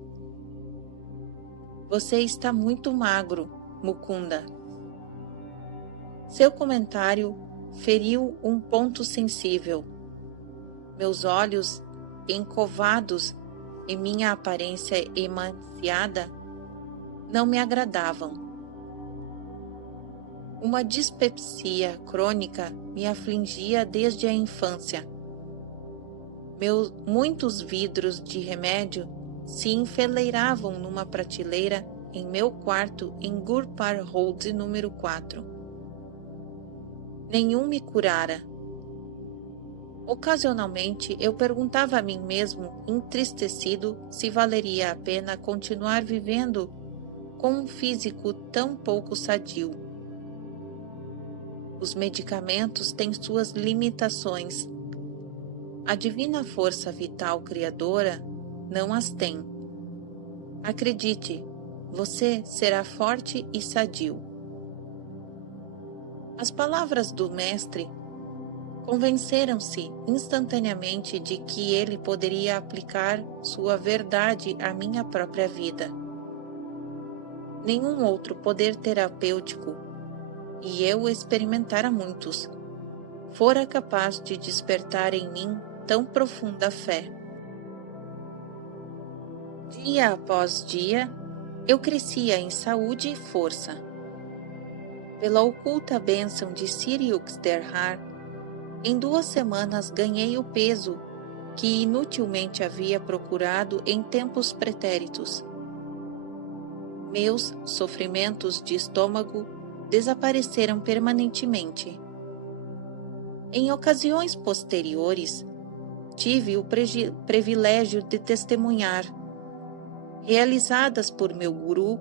Você está muito magro, Mukunda. Seu comentário feriu um ponto sensível. Meus olhos, encovados e minha aparência emaciada, não me agradavam. Uma dispepsia crônica me afligia desde a infância. Muitos vidros de remédio se enfileiravam numa prateleira em meu quarto em Gurpar Road número 4. Nenhum me curara. Ocasionalmente eu perguntava a mim mesmo, entristecido, se valeria a pena continuar vivendo com um físico tão pouco sadio. Os medicamentos têm suas limitações. A divina força vital criadora não as tem. Acredite, você será forte e sadio. As palavras do mestre convenceram-se instantaneamente de que ele poderia aplicar sua verdade à minha própria vida. Nenhum outro poder terapêutico, e eu experimentara muitos, fora capaz de despertar em mim tão profunda fé. Dia após dia, eu crescia em saúde e força. Pela oculta bênção de Siriuxterhar, em 2 semanas ganhei o peso que inutilmente havia procurado em tempos pretéritos. Meus sofrimentos de estômago desapareceram permanentemente. Em ocasiões posteriores, tive o privilégio de testemunhar. realizadas por meu guru,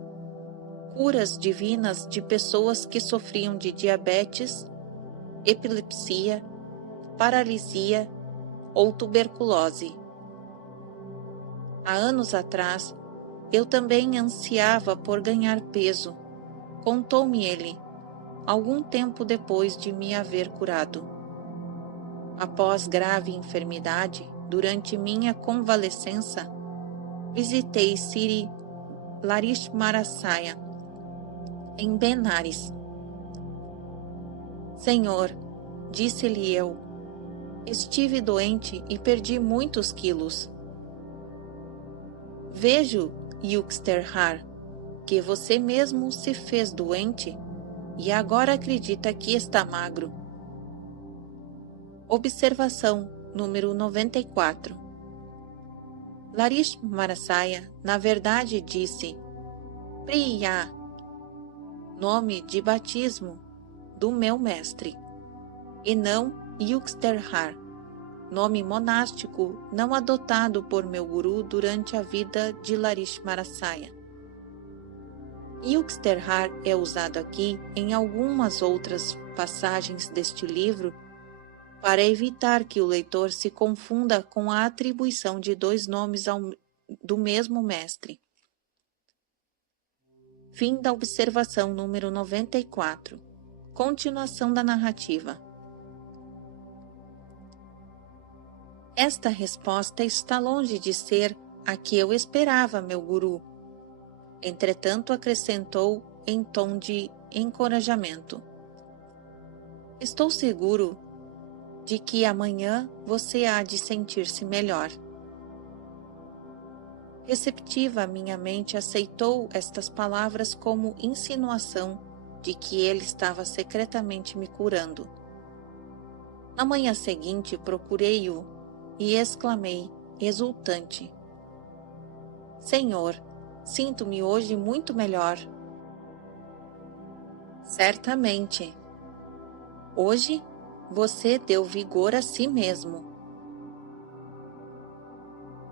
curas divinas de pessoas que sofriam de diabetes, epilepsia, paralisia ou tuberculose. Há anos atrás, eu também ansiava por ganhar peso, contou-me ele, algum tempo depois de me haver curado. Após grave enfermidade, durante minha convalescença, visitei Sri Larishmarasaya, em Benares. Senhor, disse-lhe eu, estive doente e perdi muitos quilos. Vejo, Yuxterhar, que você mesmo se fez doente e agora acredita que está magro. Observação número 94. Larishmarasaya, na verdade, disse Priya, nome de batismo do meu mestre, e não Yuxterhar, nome monástico não adotado por meu guru durante a vida de Larishmarasaya. Yuxterhar é usado aqui em algumas outras passagens deste livro para evitar que o leitor se confunda com a atribuição de dois nomes do mesmo mestre. Fim da observação número 94. Continuação da narrativa. Esta resposta está longe de ser a que eu esperava, meu guru. Entretanto, acrescentou em tom de encorajamento. Estou seguro de que amanhã você há de sentir-se melhor. Receptiva, minha mente aceitou estas palavras como insinuação de que ele estava secretamente me curando. Na manhã seguinte, procurei-o e exclamei, exultante: Senhor, sinto-me hoje muito melhor. Certamente. Hoje você deu vigor a si mesmo.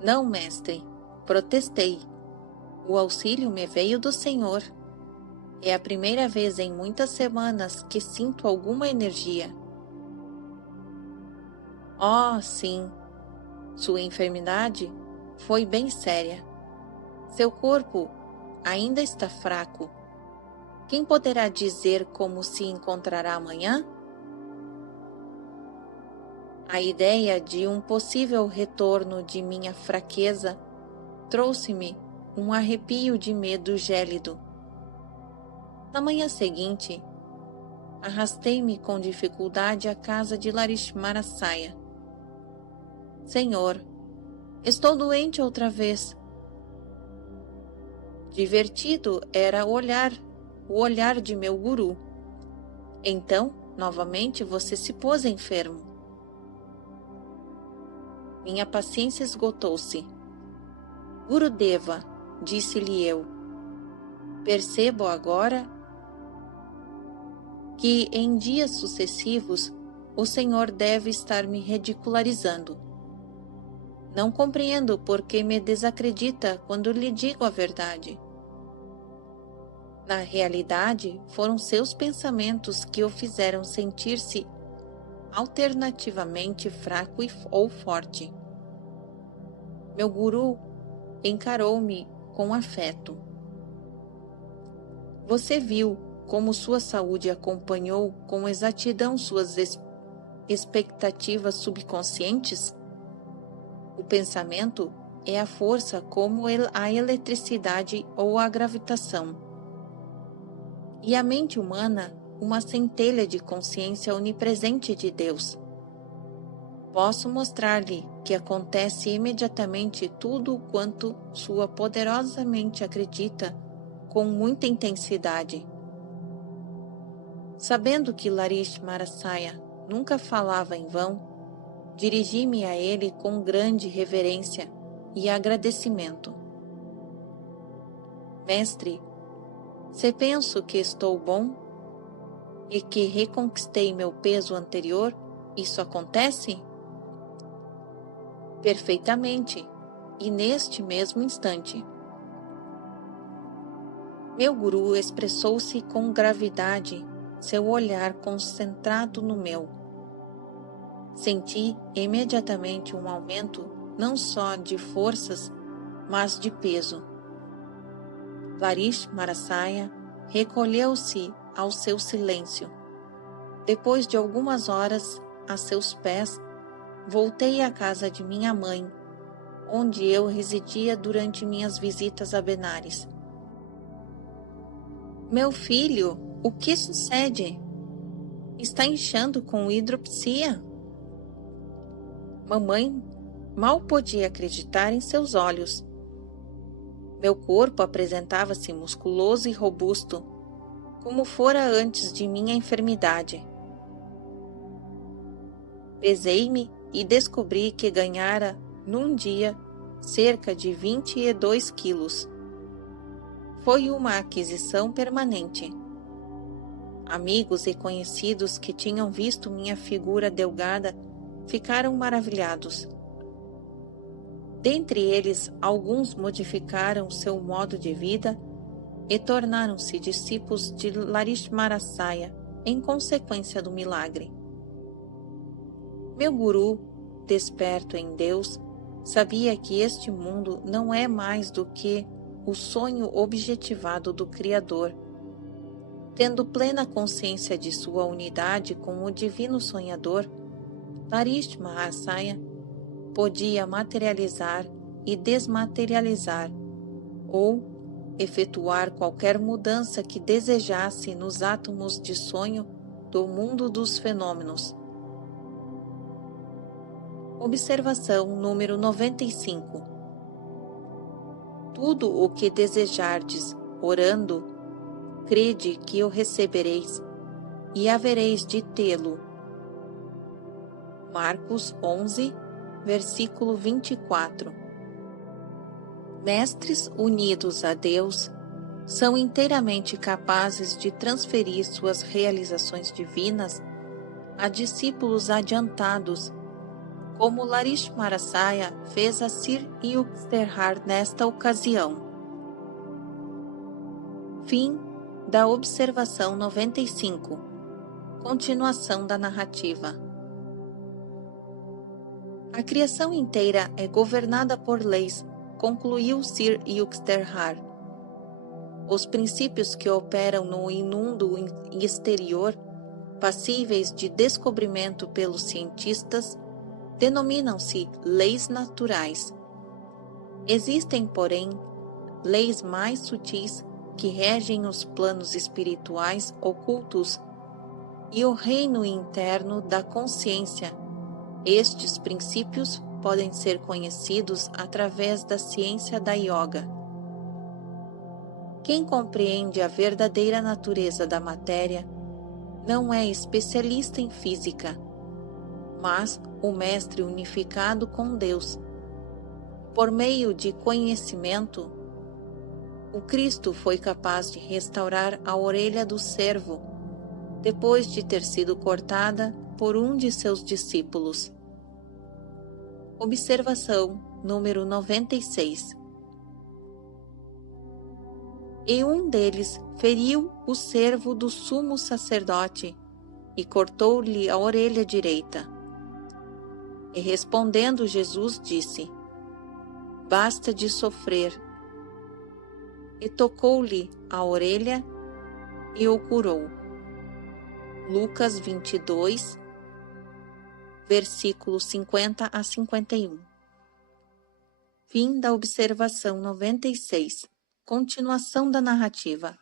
Não, mestre, protestei. O auxílio me veio do Senhor. É a primeira vez em muitas semanas que sinto alguma energia. Oh, sim. Sua enfermidade foi bem séria. Seu corpo ainda está fraco. Quem poderá dizer como se encontrará amanhã? A ideia de um possível retorno de minha fraqueza trouxe-me um arrepio de medo gélido. Na manhã seguinte, arrastei-me com dificuldade à casa de Larishmarasaya. Senhor, estou doente outra vez. Divertido era o olhar de meu guru. Então, novamente, você se pôs enfermo. Minha paciência esgotou-se. Gurudeva, disse-lhe eu, percebo agora que em dias sucessivos o Senhor deve estar me ridicularizando. Não compreendo por que me desacredita quando lhe digo a verdade. Na realidade, foram seus pensamentos que o fizeram sentir-se alternativamente fraco ou forte. Meu guru encarou-me com afeto. Você viu como sua saúde acompanhou com exatidão suas expectativas subconscientes? O pensamento é a força como a eletricidade ou a gravitação. E a mente humana, uma centelha de consciência onipresente de Deus. Posso mostrar-lhe que acontece imediatamente tudo quanto sua poderosa mente acredita com muita intensidade. Sabendo que Larishmarasaya nunca falava em vão, dirigi-me a ele com grande reverência e agradecimento. Mestre, se penso que estou bom e que reconquistei meu peso anterior, isso acontece? Perfeitamente, e neste mesmo instante. Meu guru expressou-se com gravidade, seu olhar concentrado no meu. Senti imediatamente um aumento não só de forças, mas de peso. Larish Marasaya recolheu-se ao seu silêncio. Depois de algumas horas, a seus pés, voltei à casa de minha mãe, onde eu residia durante minhas visitas a Benares. Meu filho, o que sucede? Está inchando com hidropsia? Mamãe mal podia acreditar em seus olhos. Meu corpo apresentava-se musculoso e robusto, como fora antes de minha enfermidade. Pesei-me e descobri que ganhara, num dia, cerca de 22 quilos. Foi uma aquisição permanente. Amigos e conhecidos que tinham visto minha figura delgada ficaram maravilhados. Dentre eles, alguns modificaram seu modo de vida e tornaram-se discípulos de Larish Marasaya em consequência do milagre. Meu guru, desperto em Deus, sabia que este mundo não é mais do que o sonho objetivado do Criador. Tendo plena consciência de sua unidade com o Divino Sonhador, Larish Marasaya podia materializar e desmaterializar, ou efetuar qualquer mudança que desejasse nos átomos de sonho do mundo dos fenômenos. Observação número 95. Tudo o que desejardes, orando, crede que o recebereis, e havereis de tê-lo. Marcos 11, versículo 24. Mestres unidos a Deus são inteiramente capazes de transferir suas realizações divinas a discípulos adiantados, como Larish Marasaya fez a Sir Yukteswar nesta ocasião. Fim da observação 95. Continuação da narrativa. A criação inteira é governada por leis, concluiu Sir Yukteswar. Os princípios que operam no imundo exterior, passíveis de descobrimento pelos cientistas, denominam-se leis naturais. Existem, porém, leis mais sutis que regem os planos espirituais ocultos e o reino interno da consciência. Estes princípios podem ser conhecidos através da ciência da yoga. Quem compreende a verdadeira natureza da matéria não é especialista em física, mas o mestre unificado com Deus. Por meio de conhecimento, o Cristo foi capaz de restaurar a orelha do servo, depois de ter sido cortada por um de seus discípulos. Observação número 96. E um deles feriu o servo do sumo sacerdote e cortou-lhe a orelha direita. E respondendo Jesus disse: Basta de sofrer. E tocou-lhe a orelha e o curou. Lucas 22, versículos 50 a 51. Fim da observação 96. Continuação da narrativa.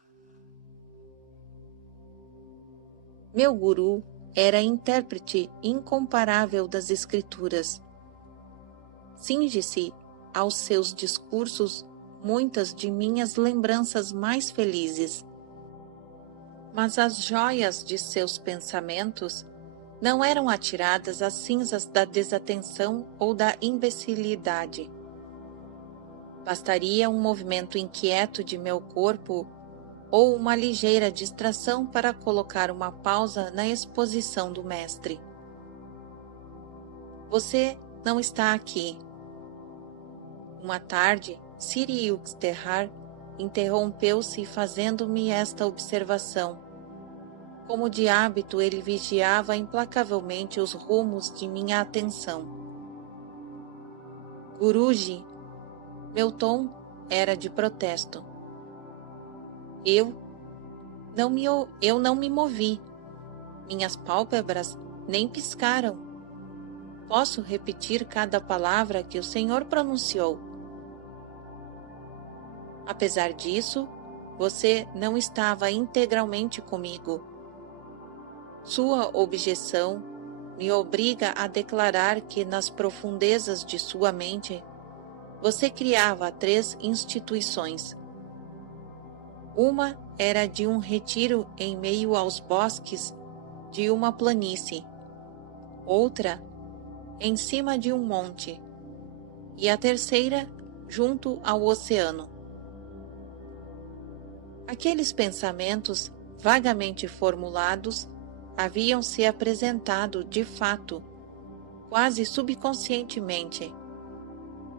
Meu guru era intérprete incomparável das Escrituras. Cinge-se aos seus discursos muitas de minhas lembranças mais felizes. Mas as joias de seus pensamentos não eram atiradas às cinzas da desatenção ou da imbecilidade. Bastaria um movimento inquieto de meu corpo ou uma ligeira distração para colocar uma pausa na exposição do mestre. Você não está aqui. Uma tarde, Sir Yukteswar interrompeu-se fazendo-me esta observação. Como de hábito, ele vigiava implacavelmente os rumos de minha atenção. Guruji, meu tom era de protesto. Eu não me movi. Minhas pálpebras nem piscaram. Posso repetir cada palavra que o Senhor pronunciou. Apesar disso, você não estava integralmente comigo. Sua objeção me obriga a declarar que nas profundezas de sua mente, você criava 3 instituições. Uma era de um retiro em meio aos bosques de uma planície, outra em cima de um monte, e a terceira junto ao oceano. Aqueles pensamentos vagamente formulados haviam se apresentado de fato, quase subconscientemente.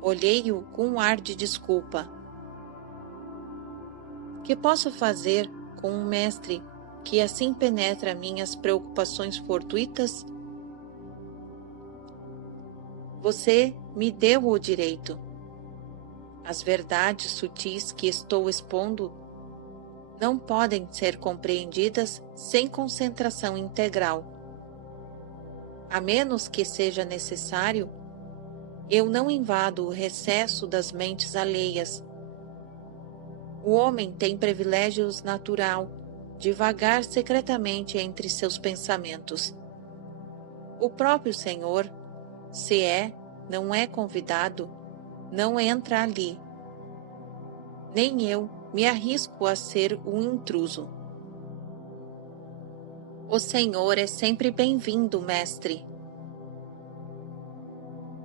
Olhei-o com um ar de desculpa. Que posso fazer com um mestre que assim penetra minhas preocupações fortuitas? Você me deu o direito. As verdades sutis que estou expondo não podem ser compreendidas sem concentração integral. A menos que seja necessário, eu não invado o recesso das mentes alheias. O homem tem privilégios natural de vagar secretamente entre seus pensamentos. O próprio Senhor, se não é convidado, não entra ali. Nem eu me arrisco a ser um intruso. O Senhor é sempre bem-vindo, mestre.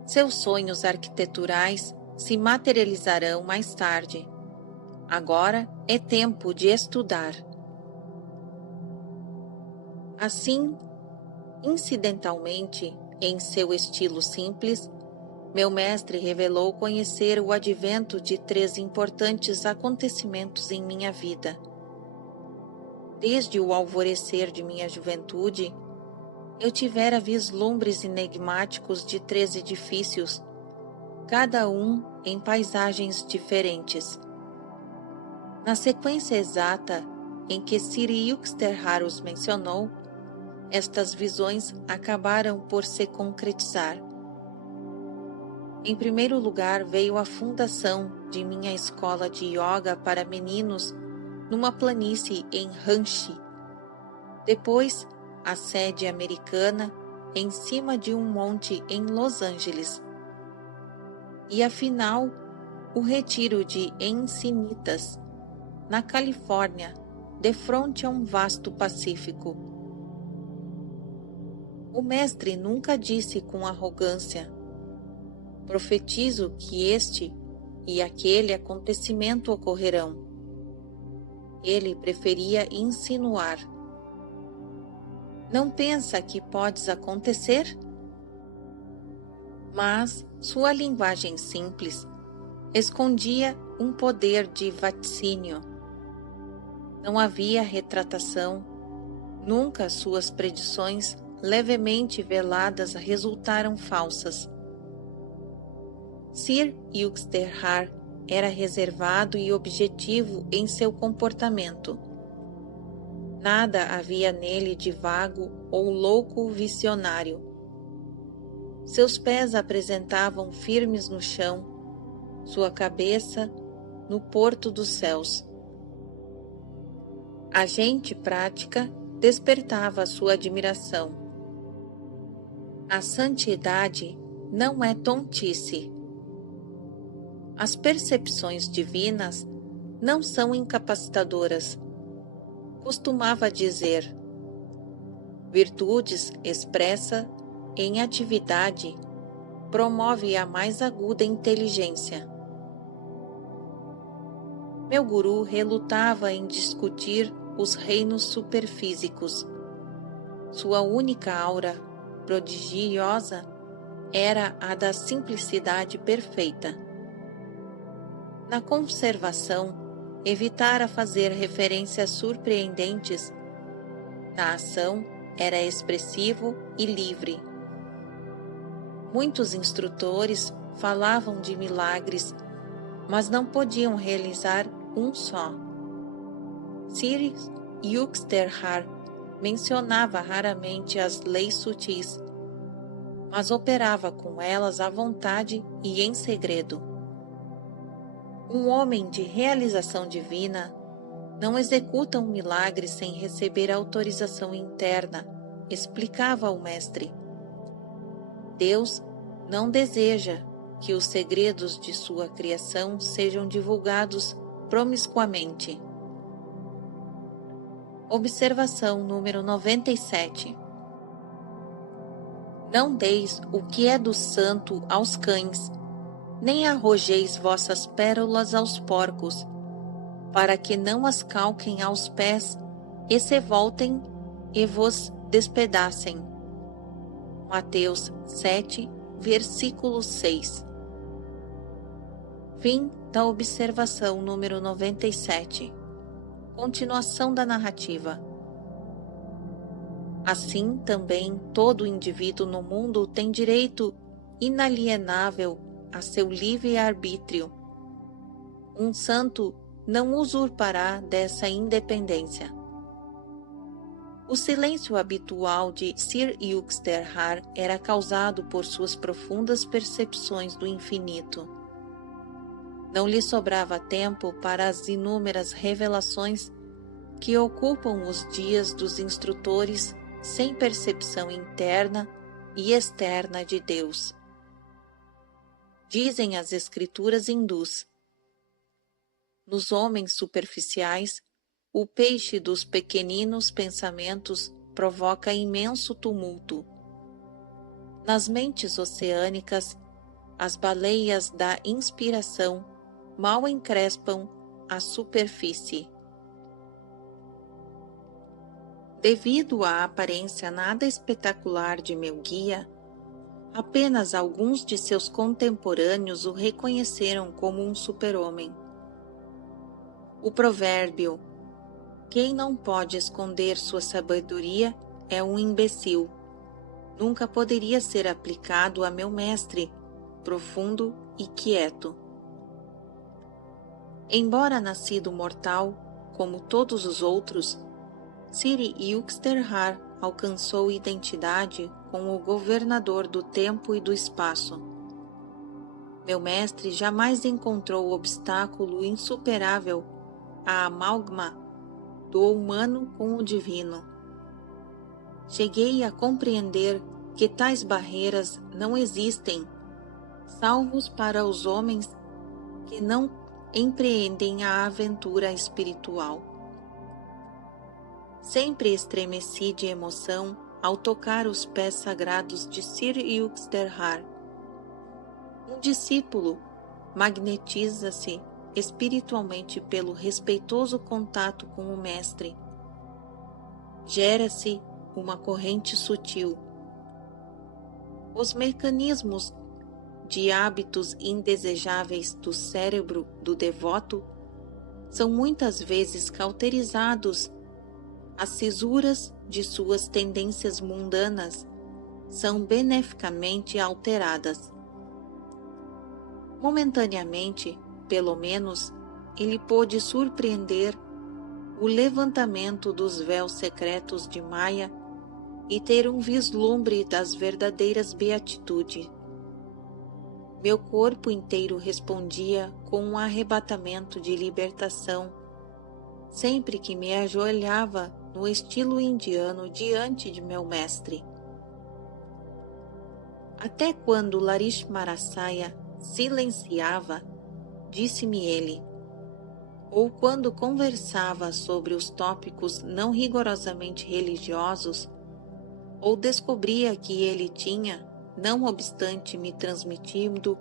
Seus sonhos arquiteturais se materializarão mais tarde. Agora é tempo de estudar. Assim, incidentalmente, em seu estilo simples, meu mestre revelou conhecer o advento de 3 importantes acontecimentos em minha vida. Desde o alvorecer de minha juventude, eu tivera vislumbres enigmáticos de 3 edifícios, cada um em paisagens diferentes. Na sequência exata em que Sri Yukteswar os mencionou, estas visões acabaram por se concretizar. Em primeiro lugar veio a fundação de minha escola de yoga para meninos numa planície em Ranchi. Depois, a sede americana em cima de um monte em Los Angeles. E afinal, o retiro de Encinitas, na Califórnia, defronte a um vasto Pacífico. O mestre nunca disse com arrogância: profetizo que este e aquele acontecimento ocorrerão. Ele preferia insinuar: não pensa que podes acontecer? Mas sua linguagem simples escondia um poder de vaticínio. Não havia retratação, nunca suas predições levemente veladas resultaram falsas. Sir Yukteswar era reservado e objetivo em seu comportamento. Nada havia nele de vago ou louco visionário. Seus pés apresentavam firmes no chão, sua cabeça no porto dos céus. A gente prática despertava sua admiração. A santidade não é tontice. As percepções divinas não são incapacitadoras. Costumava dizer: virtudes expressa em atividade promove a mais aguda inteligência. Meu guru relutava em discutir os reinos superfísicos. Sua única aura prodigiosa era a da simplicidade perfeita. Na conservação, evitara fazer referências surpreendentes, a ação era expressivo e livre. Muitos instrutores falavam de milagres, mas não podiam realizar um só. Sir Yuxterhar mencionava raramente as leis sutis, mas operava com elas à vontade e em segredo. Um homem de realização divina não executa um milagre sem receber autorização interna, explicava o mestre. Deus não deseja que os segredos de sua criação sejam divulgados promiscuamente. Observação número 97. Não deis o que é do santo aos cães, nem arrojeis vossas pérolas aos porcos, para que não as calquem aos pés e se voltem e vos despedacem. Mateus 7, versículo 6. Fim da observação número 97. Continuação da narrativa. Assim também todo indivíduo no mundo tem direito inalienável a seu livre-arbítrio. Um santo não usurpará dessa independência. O silêncio habitual de Sir Yuxterhar era causado por suas profundas percepções do infinito. Não lhe sobrava tempo para as inúmeras revelações que ocupam os dias dos instrutores sem percepção interna e externa de Deus. Dizem as escrituras hindus: nos homens superficiais, o peixe dos pequeninos pensamentos provoca imenso tumulto. Nas mentes oceânicas, as baleias da inspiração mal encrespam a superfície. Devido à aparência nada espetacular de meu guia, apenas alguns de seus contemporâneos o reconheceram como um super-homem. O provérbio "Quem não pode esconder sua sabedoria é um imbecil" nunca poderia ser aplicado a meu mestre, profundo e quieto. Embora nascido mortal, como todos os outros, Sir Yuxterhar alcançou identidade com o governador do tempo e do espaço. Meu mestre jamais encontrou obstáculo insuperável à amálgama do humano com o divino. Cheguei a compreender que tais barreiras não existem, salvos para os homens que não empreendem a aventura espiritual. Sempre estremeci de emoção ao tocar os pés sagrados de Sir Yuxterhar. Um discípulo magnetiza-se espiritualmente pelo respeitoso contato com o mestre. Gera-se uma corrente sutil. Os mecanismos de hábitos indesejáveis do cérebro do devoto são muitas vezes cauterizados. As cisuras de suas tendências mundanas são beneficamente alteradas. Momentaneamente, pelo menos, ele pôde surpreender o levantamento dos véus secretos de Maya e ter um vislumbre das verdadeiras beatitudes. Meu corpo inteiro respondia com um arrebatamento de libertação, sempre que me ajoelhava no estilo indiano diante de meu mestre. Até quando Larishmarasaya silenciava, disse-me ele, ou quando conversava sobre os tópicos não rigorosamente religiosos, ou descobria que ele tinha, não obstante me transmitindo,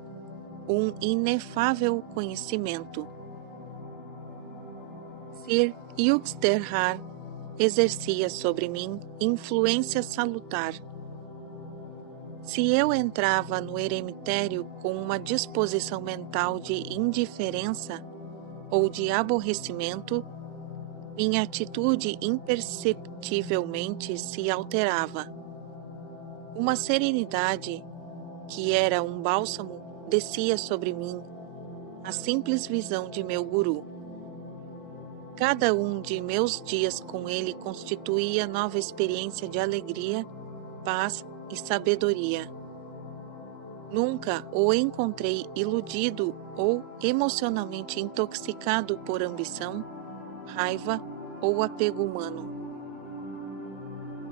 um inefável conhecimento. Sir Yuxterhar exercia sobre mim influência salutar. Se eu entrava no eremitério com uma disposição mental de indiferença, ou de aborrecimento, minha atitude imperceptivelmente se alterava. Uma serenidade, que era um bálsamo, descia sobre mim, a simples visão de meu guru. Cada um de meus dias com ele constituía nova experiência de alegria, paz e sabedoria. Nunca o encontrei iludido ou emocionalmente intoxicado por ambição, raiva ou apego humano.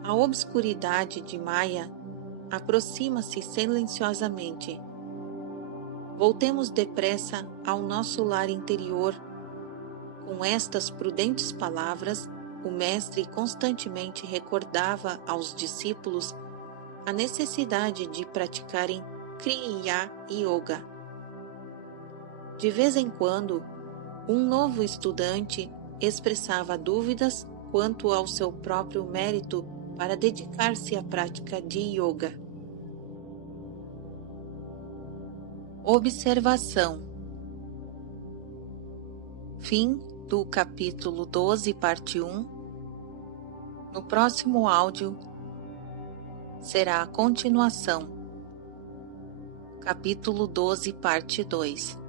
A obscuridade de Maya aproxima-se silenciosamente. Voltemos depressa ao nosso lar interior. Com estas prudentes palavras, o mestre constantemente recordava aos discípulos a necessidade de praticarem Kriya Yoga. De vez em quando, um novo estudante expressava dúvidas quanto ao seu próprio mérito para dedicar-se à prática de yoga. Observação. Fim do capítulo 12, parte 1. No próximo áudio será a continuação. Capítulo 12, parte 2.